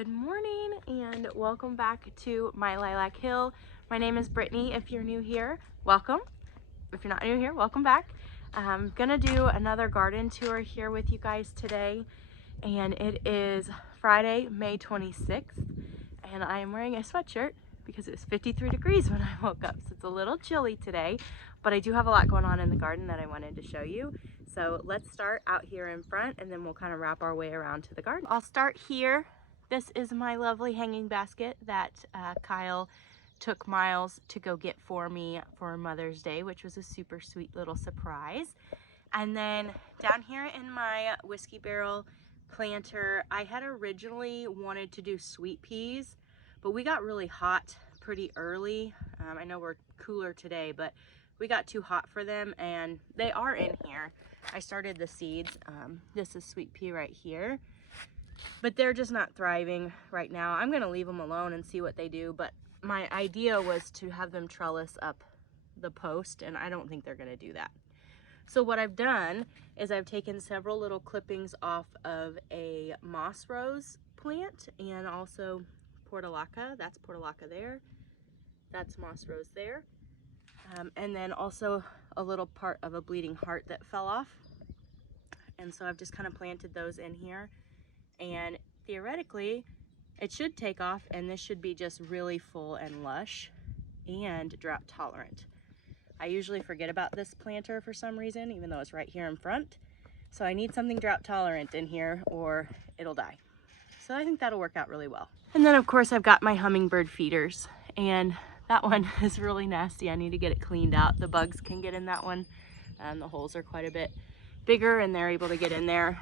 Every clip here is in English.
Good morning and welcome back to my lilac hill. My name is Brittany. If you're new here, welcome. If you're not new here, welcome back. I'm gonna do another garden tour here with you guys today, and it is Friday, May 26th, and I am wearing a sweatshirt because it was 53 degrees when I woke up, so it's a little chilly today, but I do have a lot going on in the garden that I wanted to show you. So let's start out here in front and then we'll kind of wrap our way around to the garden. I'll start here. This is my lovely hanging basket that Kyle took Miles to go get for me for Mother's Day, which was a super sweet little surprise. And then down here in my whiskey barrel planter, I had originally wanted to do sweet peas, but we got really hot pretty early. I know we're cooler today, but we got too hot for them, and they are in here. I started the seeds. This is sweet pea right here, but they're just not thriving right now. I'm gonna leave them alone and see what they do, but my idea was to have them trellis up the post, and I don't think they're gonna do that. So what I've done is I've taken several little clippings off of a moss rose plant and also portulaca. That's portulaca there. That's moss rose there. And then also a little part of a bleeding heart that fell off. And so I've just kind of planted those in here. And theoretically, it should take off, and this should be just really full and lush and drought tolerant. I usually forget about this planter for some reason, even though it's right here in front. So I need something drought tolerant in here or it'll die. So I think that'll work out really well. And then of course I've got my hummingbird feeders, and that one is really nasty. I need to get it cleaned out. The bugs can get in that one. The holes are quite a bit bigger and they're able to get in there.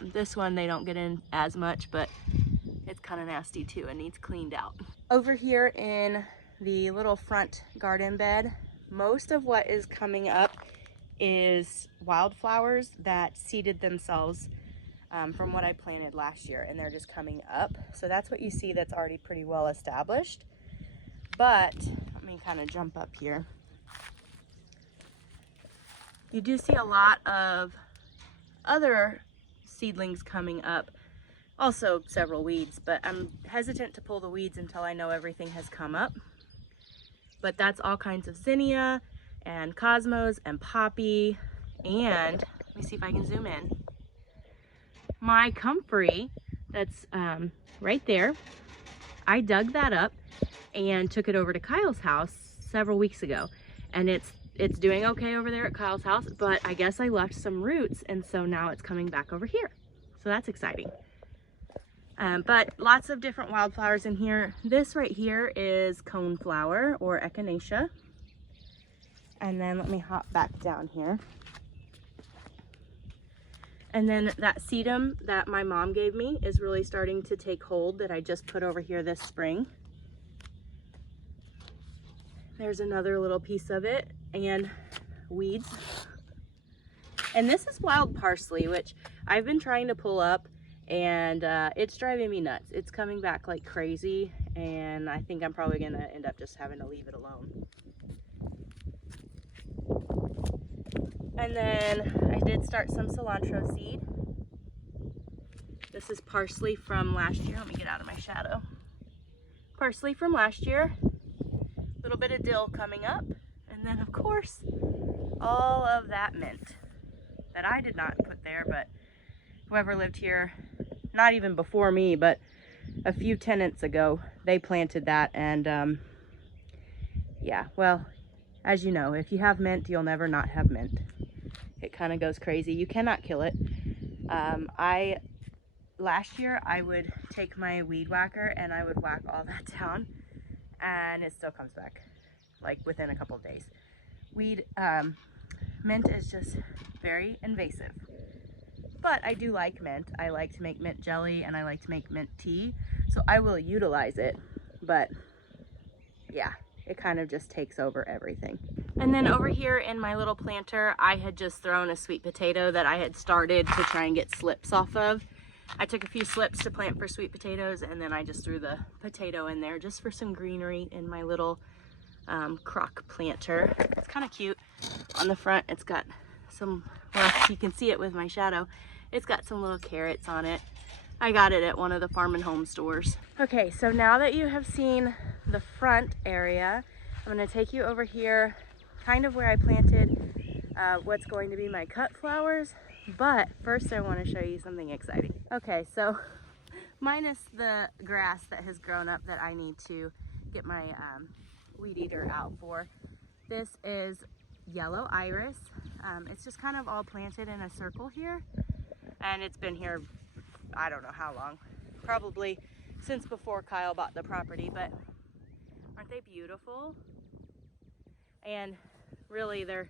This one, they don't get in as much, but it's kind of nasty too and needs cleaned out. Over here in the little front garden bed, most of what is coming up is wildflowers that seeded themselves from what I planted last year, and they're just coming up. So that's what you see that's already pretty well established. But let me kind of jump up here. You do see a lot of other seedlings coming up, also several weeds, but I'm hesitant to pull the weeds until I know everything has come up. But that's all kinds of zinnia and cosmos and poppy, and let me see if I can zoom in. My comfrey that's right there, I dug that up and took it over to Kyle's house several weeks ago, and it's doing okay over there at Kyle's house, but I guess I left some roots, and so now it's coming back over here, so that's exciting. But lots of different wildflowers in here. This right here is coneflower or echinacea, and then let me hop back down here. And then that sedum that my mom gave me is really starting to take hold, that I just put over here this spring. There's another little piece of it, and weeds. And this is wild parsley, which I've been trying to pull up, and it's driving me nuts. It's coming back like crazy, and I think I'm probably gonna end up just having to leave it alone. And then I did start some cilantro seed. This is parsley from last year. Let me get out of my shadow. Parsley from last year. A little bit of dill coming up, and then of course all of that mint that I did not put there, but whoever lived here, not even before me, but a few tenants ago, they planted that. And yeah, well, as you know, if you have mint, you'll never not have mint. It kind of goes crazy. You cannot kill it. Last year I would take my weed whacker and I would whack all that down, and it still comes back like within a couple of days. Mint is just very invasive, but I do like mint. I like to make mint jelly and I like to make mint tea, so I will utilize it, but yeah, it kind of just takes over everything. And then over here in my little planter, I had just thrown a sweet potato that I had started to try and get slips off of. I took a few slips to plant for sweet potatoes, and then I just threw the potato in there just for some greenery in my little crock planter. It's kind of cute. On the front, it's got some, well, you can see it with my shadow. It's got some little carrots on it. I got it at one of the farm and home stores. Okay, so now that you have seen the front area, I'm gonna take you over here, kind of where I planted what's going to be my cut flowers. But first I wanna show you something exciting. Okay, so minus the grass that has grown up that I need to get my weed eater out for, this is yellow iris. It's just kind of all planted in a circle here, and it's been here I don't know how long, probably since before Kyle bought the property. But aren't they beautiful? And really they're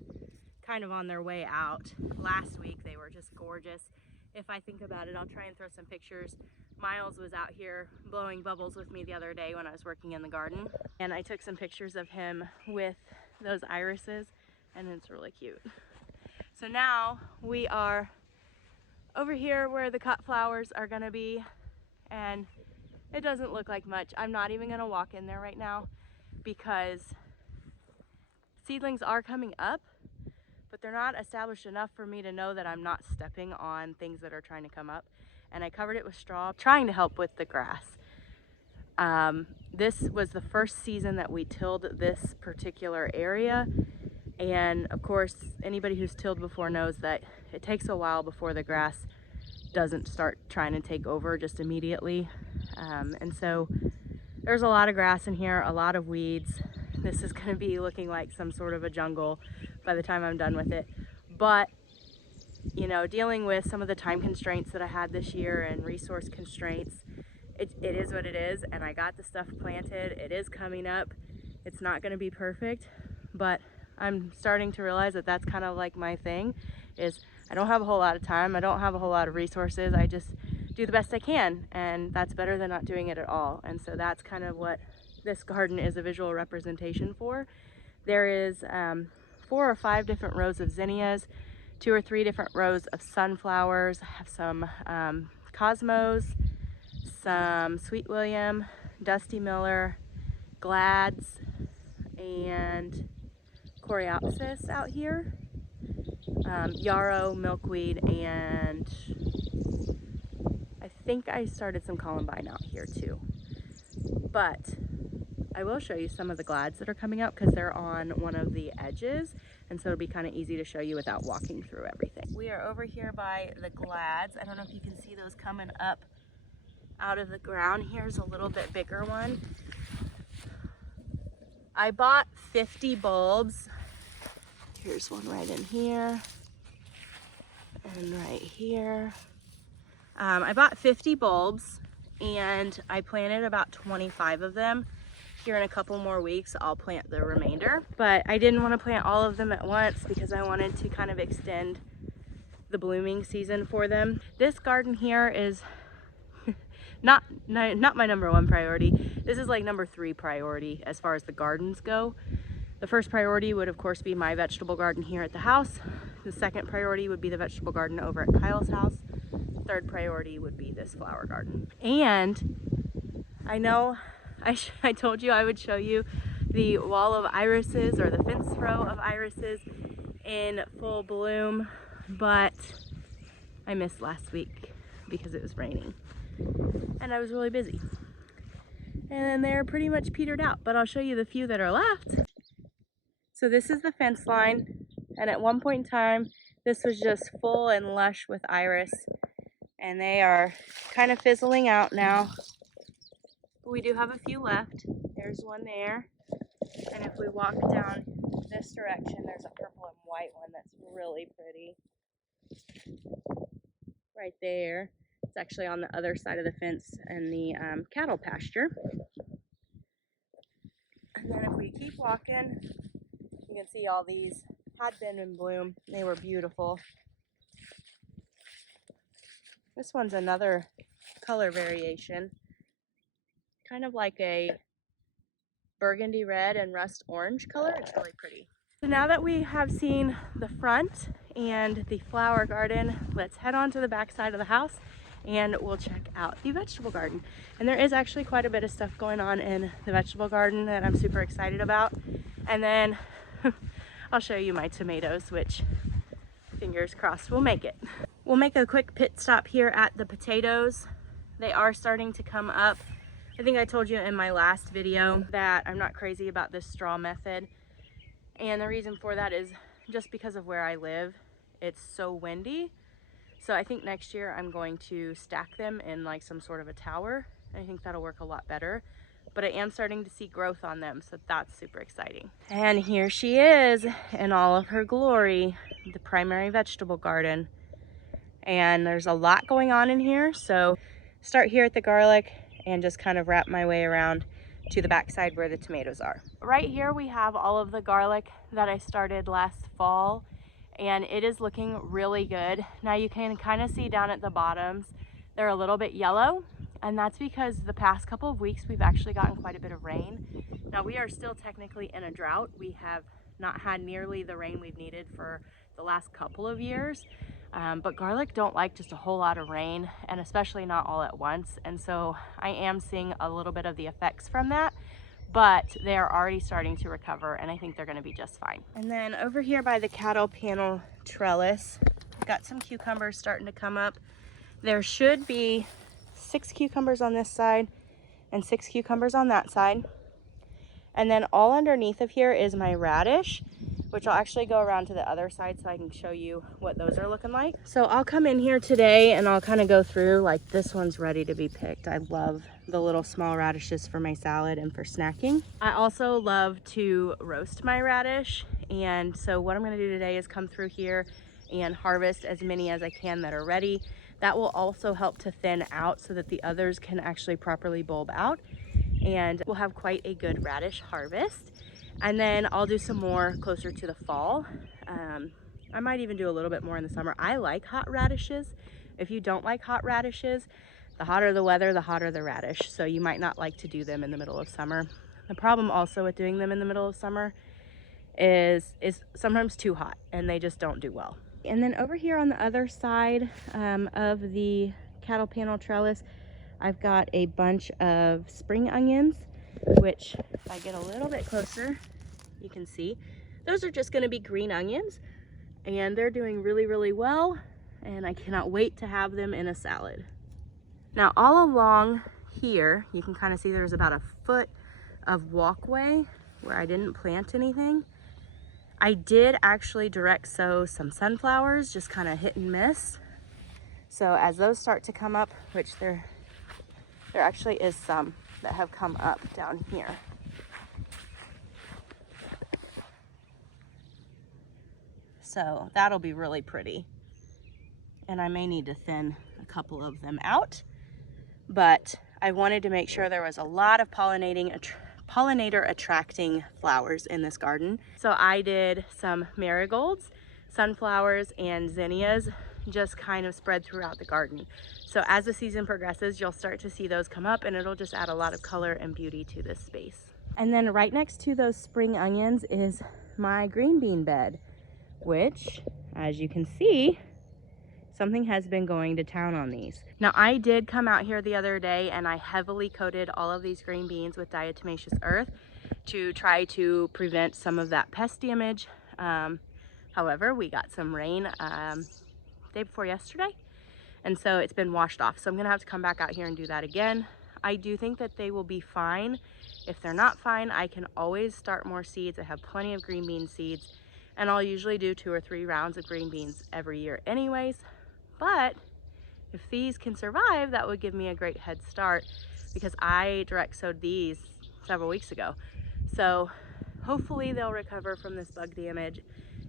kind of on their way out. Last week they were just gorgeous. If I think about it, I'll try and throw some pictures. Miles was out here blowing bubbles with me the other day when I was working in the garden, and I took some pictures of him with those irises, and it's really cute. So now we are over here where the cut flowers are gonna be, and it doesn't look like much. I'm not even gonna walk in there right now because seedlings are coming up, but they're not established enough for me to know that I'm not stepping on things that are trying to come up. And I covered it with straw, trying to help with the grass. This was the first season that we tilled this particular area. And of course, anybody who's tilled before knows that it takes a while before the grass doesn't start trying to take over just immediately. And so there's a lot of grass in here, a lot of weeds. This is gonna be looking like some sort of a jungle by the time I'm done with it. But you know, dealing with some of the time constraints that I had this year and resource constraints, it is what it is. And I got the stuff planted. It is coming up. It's not going to be perfect, but I'm starting to realize that that's kind of like my thing, is I don't have a whole lot of time. I don't have a whole lot of resources. I just do the best I can, and that's better than not doing it at all. And so that's kind of what this garden is a visual representation for. There is 4 or 5 different rows of zinnias, 2 or 3 different rows of sunflowers. I have some cosmos, some Sweet William, Dusty Miller, glads, and coreopsis out here, yarrow, milkweed, and I think I started some columbine out here too. But I will show you some of the glads that are coming up because they're on one of the edges, and so it'll be kind of easy to show you without walking through everything. We are over here by the glads. I don't know if you can see those coming up out of the ground. Here's a little bit bigger one. I bought 50 bulbs. Here's one right in here and right here. I bought 50 bulbs and I planted about 25 of them. Here in a couple more weeks, I'll plant the remainder. But I didn't want to plant all of them at once because I wanted to kind of extend the blooming season for them. This garden here is not my number 1 priority. This is like number 3 priority as far as the gardens go. The first priority would of course be my vegetable garden here at the house. The second priority would be the vegetable garden over at Kyle's house. Third priority would be this flower garden. And I know I told you I would show you the wall of irises, or the fence row of irises in full bloom, but I missed last week because it was raining and I was really busy. And then they're pretty much petered out, but I'll show you the few that are left. So this is the fence line, and at one point in time this was just full and lush with iris, and they are kind of fizzling out now. We do have a few left. There's one there, and if we walk down this direction, there's a purple and white one that's really pretty. Right there. It's actually on the other side of the fence in the cattle pasture. And then if we keep walking, you can see all these had been in bloom. They were beautiful. This one's another color variation. Kind of like a burgundy red and rust orange color. It's really pretty. So now that we have seen the front and the flower garden, let's head on to the back side of the house and we'll check out the vegetable garden. And there is actually quite a bit of stuff going on in the vegetable garden that I'm super excited about. And then I'll show you my tomatoes, which fingers crossed will make it. We'll make a quick pit stop here at the potatoes They are starting to come up. I think I told you in my last video that I'm not crazy about this straw method. And the reason for that is just because of where I live. It's so windy. So I think next year I'm going to stack them in like some sort of a tower. I think that'll work a lot better. But I am starting to see growth on them, so that's super exciting. And here she is in all of her glory, the primary vegetable garden. And there's a lot going on in here, so start here at the garlic and just kind of wrap my way around to the backside where the tomatoes are. Right here we have all of the garlic that I started last fall, and it is looking really good. Now you can kind of see down at the bottoms, they're a little bit yellow, and that's because the past couple of weeks we've actually gotten quite a bit of rain. Now we are still technically in a drought. We have not had nearly the rain we've needed for the last couple of years, but garlic don't like just a whole lot of rain, and especially not all at once. And so I am seeing a little bit of the effects from that, but they are already starting to recover, and I think they're gonna be just fine. And then over here by the cattle panel trellis, got some cucumbers starting to come up. There should be 6 cucumbers on this side and 6 cucumbers on that side. And then all underneath of here is my radish, which I'll actually go around to the other side so I can show you what those are looking like. So I'll come in here today and I'll kind of go through, like, this one's ready to be picked. I love the little small radishes for my salad and for snacking. I also love to roast my radish. And so what I'm gonna do today is come through here and harvest as many as I can that are ready. That will also help to thin out so that the others can actually properly bulb out, and we'll have quite a good radish harvest. And then I'll do some more closer to the fall. I might even do a little bit more in the summer. I like hot radishes. If you don't like hot radishes, the hotter the weather, the hotter the radish. So you might not like to do them in the middle of summer. The problem also with doing them in the middle of summer is sometimes too hot and they just don't do well. And then over here on the other side of the cattle panel trellis, I've got a bunch of spring onions, which if I get a little bit closer, you can see. Those are just gonna be green onions, and they're doing really, really well, and I cannot wait to have them in a salad. Now all along here, you can kind of see there's about a foot of walkway where I didn't plant anything. I did actually direct sow some sunflowers, just kind of hit and miss. So as those start to come up, which there actually is some that have come up down here. So that'll be really pretty. And I may need to thin a couple of them out, but I wanted to make sure there was a lot of pollinator attracting flowers in this garden. So I did some marigolds, sunflowers, and zinnias just kind of spread throughout the garden. So as the season progresses, you'll start to see those come up, and it'll just add a lot of color and beauty to this space. And then right next to those spring onions is my green bean bed, which, as you can see, something has been going to town on these. Now I did come out here the other day and I heavily coated all of these green beans with diatomaceous earth to try to prevent some of that pest damage. However, we got some rain day before yesterday, and so it's been washed off. So I'm gonna have to come back out here and do that again. I do think that they will be fine. If they're not fine, I can always start more seeds. I have plenty of green bean seeds, and I'll usually do 2 or 3 rounds of green beans every year anyways. But if these can survive, that would give me a great head start, because I direct sowed these several weeks ago. So hopefully they'll recover from this bug damage.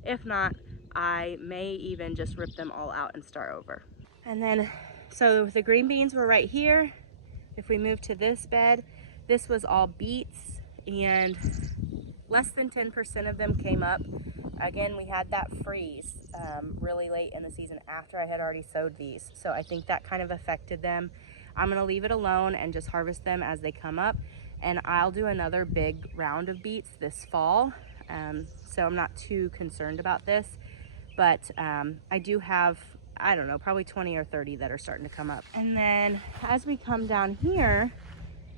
If not, I may even just rip them all out and start over. And then, so the green beans were right here. If we move to this bed, this was all beets, and less than 10% of them came up. Again, we had that freeze really late in the season after I had already sowed these. So I think that kind of affected them. I'm gonna leave it alone and just harvest them as they come up. And I'll do another big round of beets this fall. So I'm not too concerned about this, but I do have, I don't know, probably 20 or 30 that are starting to come up. And then as we come down here,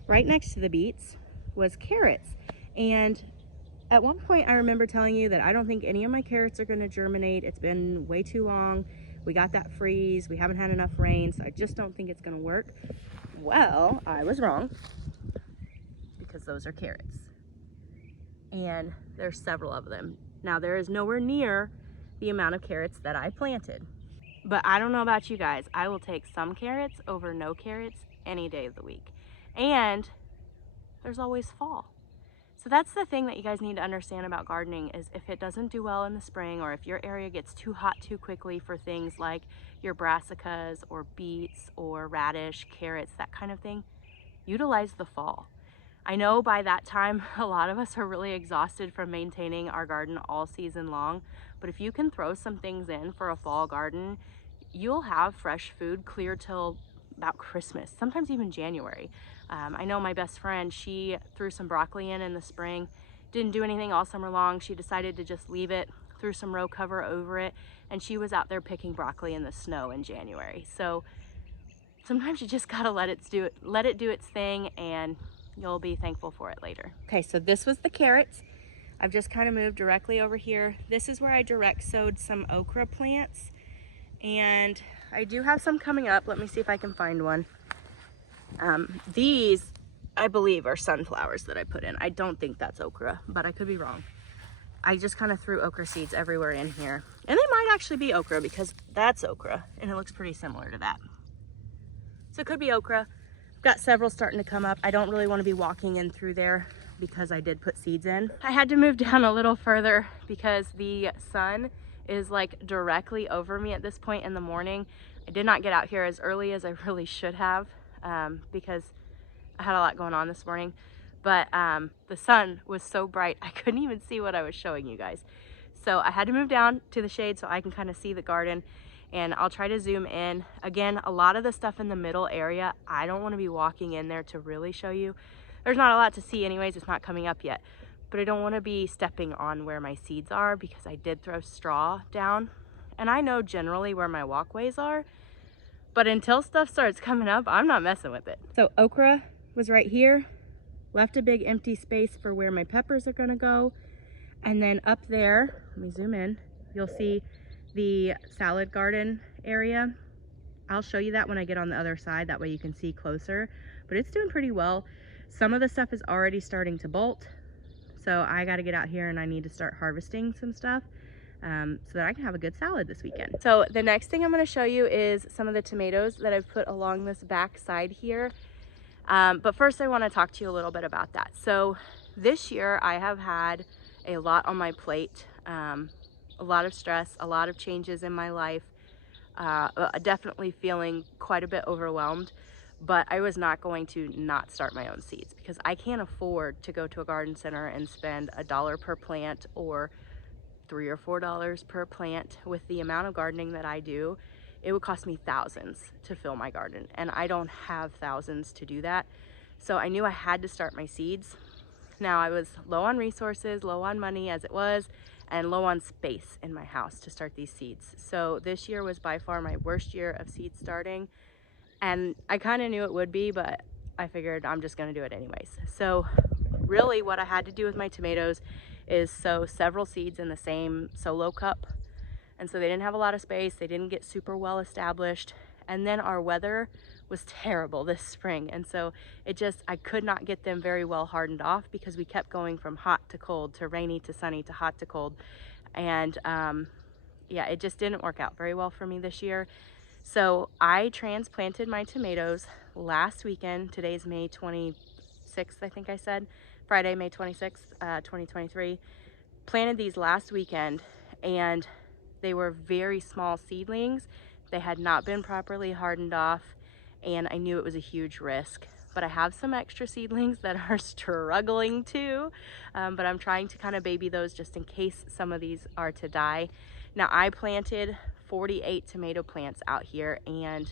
right next to the beets was carrots. And at one point I remember telling you that I don't think any of my carrots are gonna germinate. It's been way too long. We got that freeze. We haven't had enough rain, so I just don't think it's gonna work. Well, I was wrong, because those are carrots. And there's several of them. Now, there is nowhere near the amount of carrots that I planted. But I don't know about you guys, I will take some carrots over no carrots any day of the week. And there's always fall. So that's the thing that you guys need to understand about gardening, is if it doesn't do well in the spring, or if your area gets too hot too quickly for things like your brassicas or beets or radish, carrots, that kind of thing, utilize the fall. I know by that time, a lot of us are really exhausted from maintaining our garden all season long, but if you can throw some things in for a fall garden, you'll have fresh food clear till about Christmas, sometimes even January. I know my best friend, she threw some broccoli in the spring, didn't do anything all summer long. She decided to just leave it, threw some row cover over it, and she was out there picking broccoli in the snow in January. So sometimes you just gotta let it do its thing, and you'll be thankful for it later. Okay, so this was the carrots. I've just kind of moved directly over here. This is where I direct sowed some okra plants, and I do have some coming up. Let me see if I can find one. These, I believe, are sunflowers that I put in. I don't think that's okra, but I could be wrong. I just kind of threw okra seeds everywhere in here. And they might actually be okra, because that's okra, and it looks pretty similar to that. So it could be okra. I've got several starting to come up. I don't really want to be walking in through there because I did put seeds in. I had to move down a little further because the sun is like directly over me at this point in the morning. I did not get out here as early as I really should have because I had a lot going on this morning. But the sun was so bright, I couldn't even see what I was showing you guys. So I had to move down to the shade so I can kind of see the garden, and I'll try to zoom in. Again, a lot of the stuff in the middle area, I don't want to be walking in there to really show you. There's not a lot to see anyways, it's not coming up yet. But I don't want to be stepping on where my seeds are, because I did throw straw down. And I know generally where my walkways are, but until stuff starts coming up, I'm not messing with it. So okra was right here. Left a big empty space for where my peppers are gonna go. And then up there, let me zoom in, you'll see the salad garden area. I'll show you that when I get on the other side, that way you can see closer. But it's doing pretty well. Some of the stuff is already starting to bolt. So I gotta get out here and I need to start harvesting some stuff so that I can have a good salad this weekend. So the next thing I'm gonna show you is some of the tomatoes that I've put along this back side here. But first I wanna talk to you a little bit about that. So this year I have had a lot on my plate, a lot of stress, a lot of changes in my life, definitely feeling quite a bit overwhelmed. But I was not going to not start my own seeds, because I can't afford to go to a garden center and spend $1 per plant or $3 or $4 per plant. With the amount of gardening that I do, it would cost me thousands to fill my garden, and I don't have thousands to do that. So I knew I had to start my seeds. Now I was low on resources, low on money as it was, and low on space in my house to start these seeds. So this year was by far my worst year of seed starting. And I kind of knew it would be, but I figured I'm just gonna do it anyways. So really what I had to do with my tomatoes is sow several seeds in the same solo cup. And so they didn't have a lot of space, they didn't get super well established. And then our weather was terrible this spring. And so I could not get them very well hardened off, because we kept going from hot to cold to rainy to sunny to hot to cold. And yeah, it just didn't work out very well for me this year. So I transplanted my tomatoes last weekend. Today's May 26th, I think I said. Friday, May 26th, 2023. Planted these last weekend, and they were very small seedlings. They had not been properly hardened off, and I knew it was a huge risk. But I have some extra seedlings that are struggling too, but I'm trying to kind of baby those just in case some of these are to die. Now I planted 48 tomato plants out here, and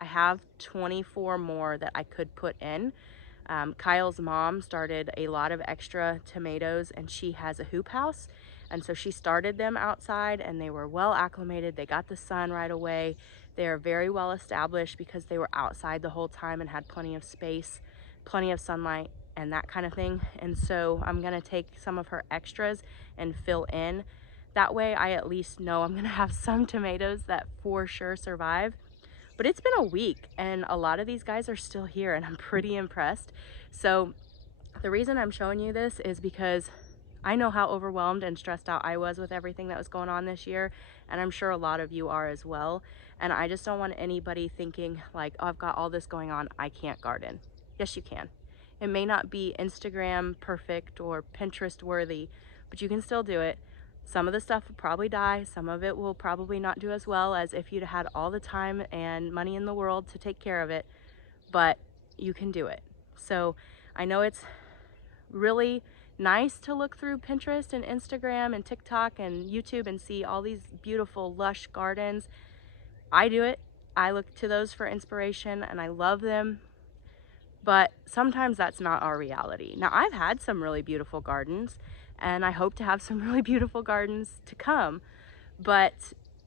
I have 24 more that I could put in. Kyle's mom started a lot of extra tomatoes, and she has a hoop house, and so she started them outside, and they were well acclimated. They got the sun right away. They are very well established because they were outside the whole time and had plenty of space, plenty of sunlight, and that kind of thing. And so I'm gonna take some of her extras and fill in. That way I at least know I'm gonna have some tomatoes that for sure survive. but it's been a week and a lot of these guys are still here and I'm pretty impressed. So the reason I'm showing you this is because I know how overwhelmed and stressed out I was with everything that was going on this year, and I'm sure a lot of you are as well. And I just don't want anybody thinking like, oh, I've got all this going on, I can't garden. Yes, you can. It may not be Instagram perfect or Pinterest worthy, but you can still do it. Some of the stuff will probably die. Some of it will probably not do as well as if you'd had all the time and money in the world to take care of it, but you can do it. So I know it's really nice to look through Pinterest and Instagram and TikTok and YouTube and see all these beautiful lush gardens. I do it. I look to those for inspiration and I love them, but sometimes that's not our reality. Now, I've had some really beautiful gardens and I hope to have some really beautiful gardens to come, but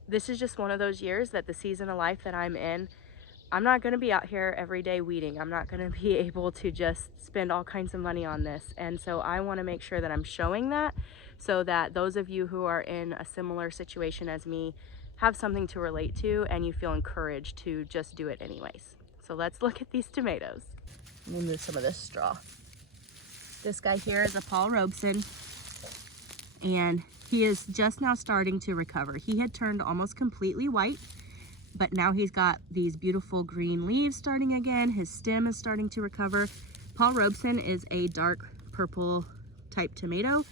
this is just one of those years that the season of life that I'm in, I'm not going to be out here every day weeding. I'm not going to be able to just spend all kinds of money on this. And so I want to make sure that I'm showing that so that those of you who are in a similar situation as me have something to relate to and you feel encouraged to just do it anyways. So let's look at these tomatoes. Let me move some of this straw. This guy here is a Paul Robeson, and he is just now starting to recover. He had turned almost completely white, but now he's got these beautiful green leaves starting again. His stem is starting to recover. Paul Robeson is a dark purple type tomato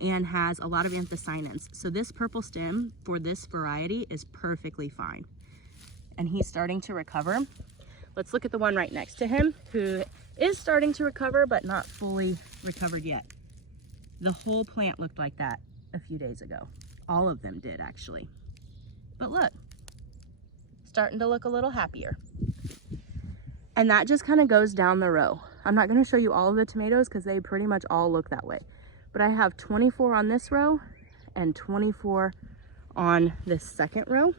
and has a lot of anthocyanins. So this purple stem for this variety is perfectly fine. And he's starting to recover. Let's look at the one right next to him who is starting to recover, but not fully recovered yet. The whole plant looked like that a few days ago. All of them did actually. But look, starting to look a little happier. And that just kind of goes down the row. I'm not going to show you all of the tomatoes because they pretty much all look that way. But I have 24 on this row and 24 on this second row.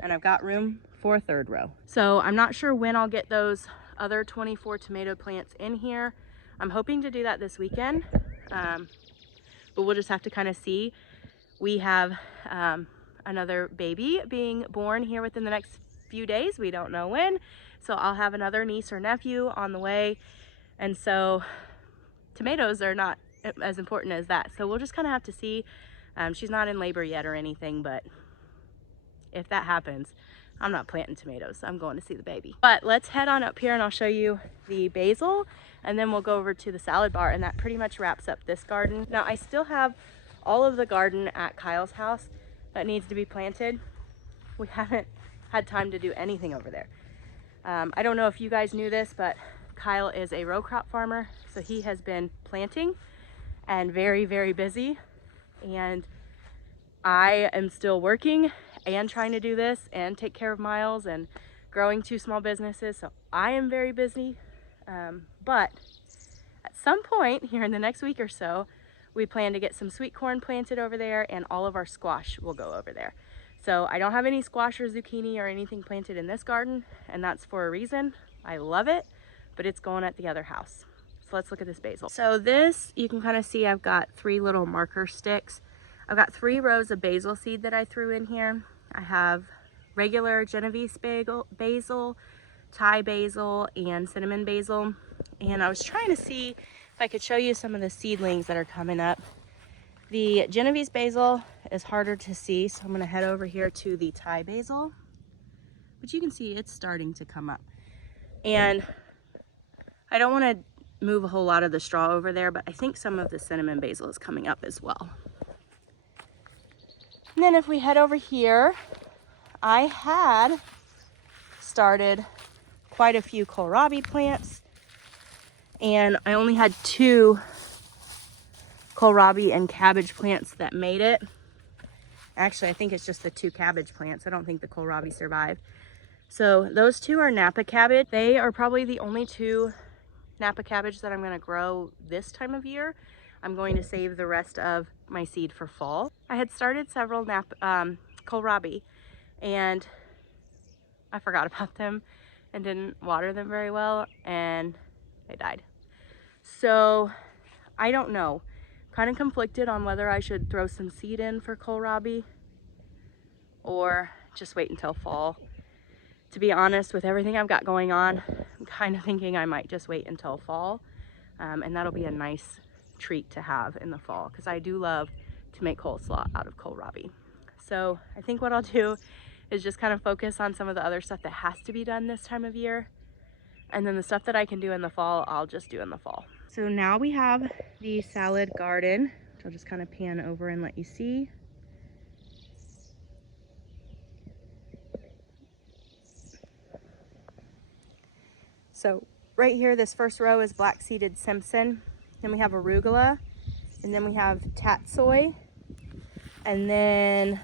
And I've got room for a third row. So I'm not sure when I'll get those other 24 tomato plants in here. I'm hoping to do that this weekend, but we'll just have to kind of see. We have another baby being born here within the next few days. We don't know when. So I'll have another niece or nephew on the way. And so tomatoes are not as important as that. So we'll just kind of have to see. She's not in labor yet or anything, but if that happens, I'm not planting tomatoes. I'm going to see the baby. But let's head on up here and I'll show you the basil, and then we'll go over to the salad bar, and that pretty much wraps up this garden. Now I still have all of the garden at Kyle's house that needs to be planted. We haven't had time to do anything over there. I don't know if you guys knew this, but Kyle is a row crop farmer, so he has been planting and very, very busy, and I am still working and trying to do this and take care of Miles and growing 2 small businesses. So I am very busy, but at some point here in the next week or so, we plan to get some sweet corn planted over there, and all of our squash will go over there. So I don't have any squash or zucchini or anything planted in this garden, and that's for a reason. I love it, but it's going at the other house. So let's look at this basil. So this, you can kind of see I've got 3 little marker sticks. I've got 3 rows of basil seed that I threw in here. I have regular Genovese basil, Thai basil, and cinnamon basil. And I was trying to see if I could show you some of the seedlings that are coming up. The Genovese basil is harder to see, so I'm going to head over here to the Thai basil, but you can see it's starting to come up. And I don't want to move a whole lot of the straw over there, but I think some of the cinnamon basil is coming up as well. And then if we head over here, I had started quite a few kohlrabi plants, and I only had 2 kohlrabi and cabbage plants that made it. Actually, I think it's just the 2 cabbage plants. I don't think the kohlrabi survived. So those 2 are Napa cabbage. They are probably the only 2 Napa cabbage that I'm going to grow this time of year. I'm going to save the rest of my seed for fall. I had started several kohlrabi, and I forgot about them and didn't water them very well, and they died. So I don't know. Kind of conflicted on whether I should throw some seed in for kohlrabi or just wait until fall to be honest, with everything I've got going on, I'm kind of thinking I might just wait until fall. And that'll be a nice treat to have in the fall, because I do love to make coleslaw out of kohlrabi. So I think what I'll do is just kind of focus on some of the other stuff that has to be done this time of year. And then the stuff that I can do in the fall, I'll just do in the fall. So now we have the salad garden, which I'll just kind of pan over and let you see. So right here, this first row is black-seeded Simpson. Then we have arugula, and then we have tatsoi, and then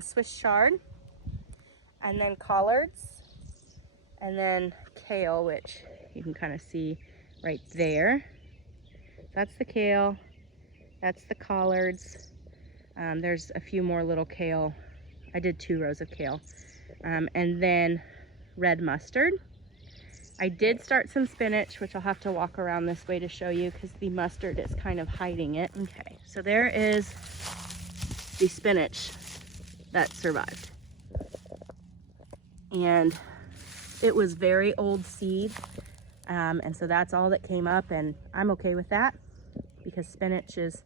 Swiss chard, and then collards, and then kale, which you can kind of see right there. That's the kale, that's the collards. There's a few more little kale. I did 2 rows of kale. And then red mustard. I did start some spinach, which I'll have to walk around this way to show you because the mustard is kind of hiding it. Okay, so there is the spinach that survived. And it was very old seed. And so that's all that came up, and I'm okay with that because spinach is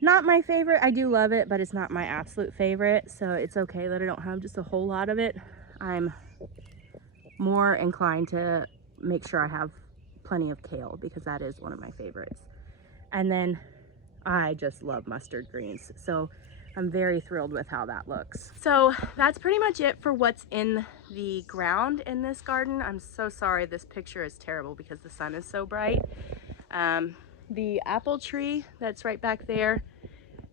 not my favorite. I do love it, but it's not my absolute favorite. So it's okay that I don't have just a whole lot of it. I'm more inclined to make sure I have plenty of kale because that is one of my favorites. And then I just love mustard greens, so I'm very thrilled with how that looks. So that's pretty much it for what's in the ground in this garden. I'm so sorry this picture is terrible because the sun is so bright. The apple tree that's right back there,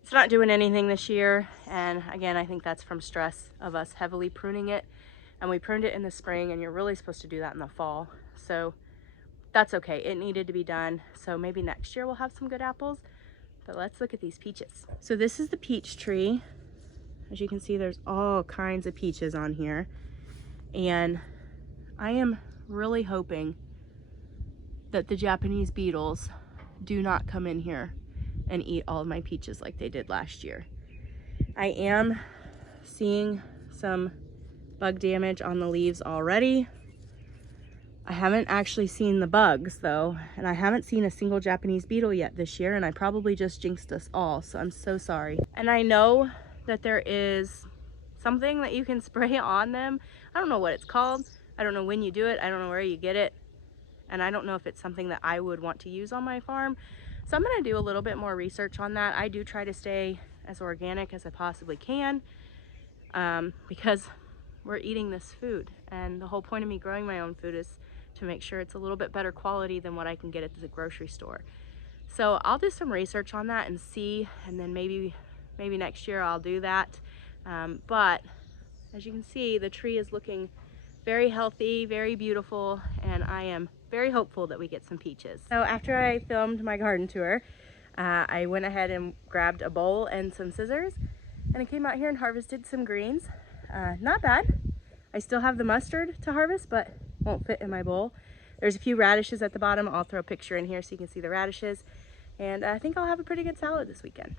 it's not doing anything this year, and again, I think that's from stress of us heavily pruning it. And we pruned it in the spring, and you're really supposed to do that in the fall. So that's okay. It needed to be done. So maybe next year we'll have some good apples. But let's look at these peaches. So this is the peach tree. As you can see, there's all kinds of peaches on here. And I am really hoping that the Japanese beetles do not come in here and eat all of my peaches like they did last year. I am seeing some bug damage on the leaves already. I haven't actually seen the bugs though, and I haven't seen a single Japanese beetle yet this year, and I probably just jinxed us all, so I'm so sorry. And I know that there is something that you can spray on them. I don't know what it's called. I don't know when you do it. I don't know where you get it. And I don't know if it's something that I would want to use on my farm. So I'm gonna do a little bit more research on that. I do try to stay as organic as I possibly can because we're eating this food, and the whole point of me growing my own food is to make sure it's a little bit better quality than what I can get at the grocery store. So I'll do some research on that and see, and then maybe next year I'll do that. But as you can see, the tree is looking very healthy, very beautiful, and I am very hopeful that we get some peaches. So after I filmed my garden tour, I went ahead and grabbed a bowl and some scissors, and I came out here and harvested some greens. Not bad. I still have the mustard to harvest, but won't fit in my bowl. There's a few radishes at the bottom. I'll throw a picture in here so you can see the radishes. And I think I'll have a pretty good salad this weekend.